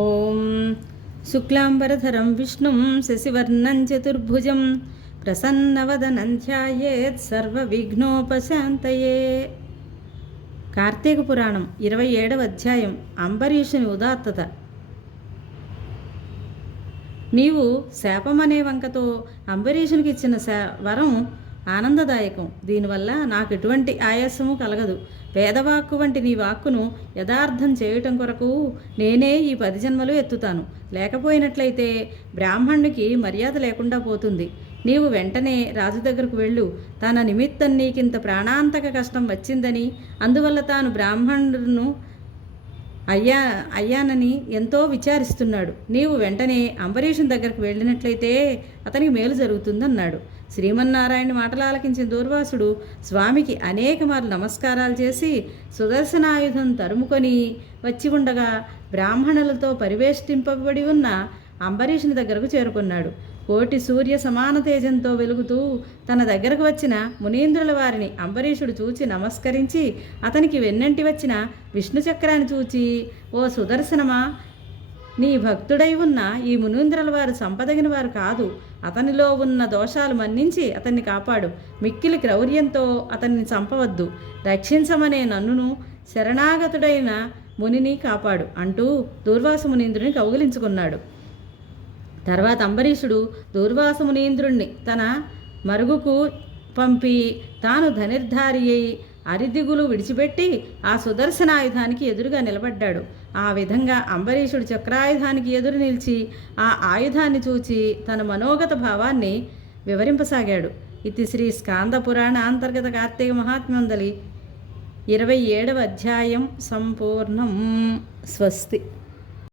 ఓం శుక్లాంబరధరం విష్ణుం శశివర్ణం చతుర్భుజం ప్రసన్నవదనం ధ్యాయేత్ సర్వవిఘ్నోపశాంతయే. కార్తీక పురాణం 27వ అధ్యాయం. అంబరీషుని ఉదాత్తత. నీవు శాపమనే వంకతో అంబరీషునికి ఇచ్చిన వరం ఆనందదాయకం. దీనివల్ల నాకు ఎటువంటి ఆయాసము కలగదు. పేదవాక్కు వంటి నీ వాక్కును యథార్థం చేయటం కొరకు నేనే ఈ 10 జన్మలు ఎత్తుతాను. లేకపోయినట్లయితే బ్రాహ్మణునికి మర్యాద లేకుండా పోతుంది. నీవు వెంటనే రాజు దగ్గరకు వెళ్ళు. తన నిమిత్తం నీకింత ప్రాణాంతక కష్టం వచ్చిందని, అందువల్ల తాను బ్రాహ్మణుడును అయ్యానని ఎంతో విచారిస్తున్నాడు. నీవు వెంటనే అంబరీషుని దగ్గరకు వెళ్ళినట్లయితే అతనికి మేలు జరుగుతుందన్నాడు. శ్రీమన్నారాయణ మాటలు ఆలకించిన దూర్వాసుడు స్వామికి అనేక మార్లు నమస్కారాలు చేసి సుదర్శనాయుధం తరుముకొని వచ్చి ఉండగా బ్రాహ్మణులతో పరివేష్టింపబడి ఉన్న అంబరీషుని దగ్గరకు చేరుకున్నాడు. కోటి సూర్య సమాన తేజంతో వెలుగుతూ తన దగ్గరకు వచ్చిన మునీంద్రుల వారిని అంబరీషుడు చూచి నమస్కరించి అతనికి వెన్నంటి వచ్చిన విష్ణు చక్రాన్ని చూచి, ఓ సుదర్శనమా, నీ భక్తుడై ఉన్న ఈ మునీంద్రుల వారు సంపదగిన వారు కాదు. అతనిలో ఉన్న దోషాలు మన్నించి అతన్ని కాపాడు. మిక్కిలి క్రౌర్యంతో అతన్ని చంపవద్దు. రక్షించమనే నన్నును శరణాగతుడైన మునిని కాపాడు అంటూ దూర్వాస మునీంద్రుని కౌగిలించుకున్నాడు. తర్వాత అంబరీషుడు దూర్వాస మునీంద్రుణ్ణి తన మరుగుకు పంపి తాను ధనుర్ధారి అయి అరిదిగులు విడిచిపెట్టి ఆ సుదర్శనాయుధానికి ఎదురుగా నిలబడ్డాడు. ఆ విధంగా అంబరీషుడు చక్రాయుధానికి ఎదురు నిలిచి ఆ ఆయుధాన్ని చూచి తన మనోగత భావాన్ని వివరింపసాగాడు. ఇది శ్రీ స్కాంద పురాణ అంతర్గత కార్తీక మహాత్మ్యందలి 27వ అధ్యాయం సంపూర్ణం. స్వస్తి.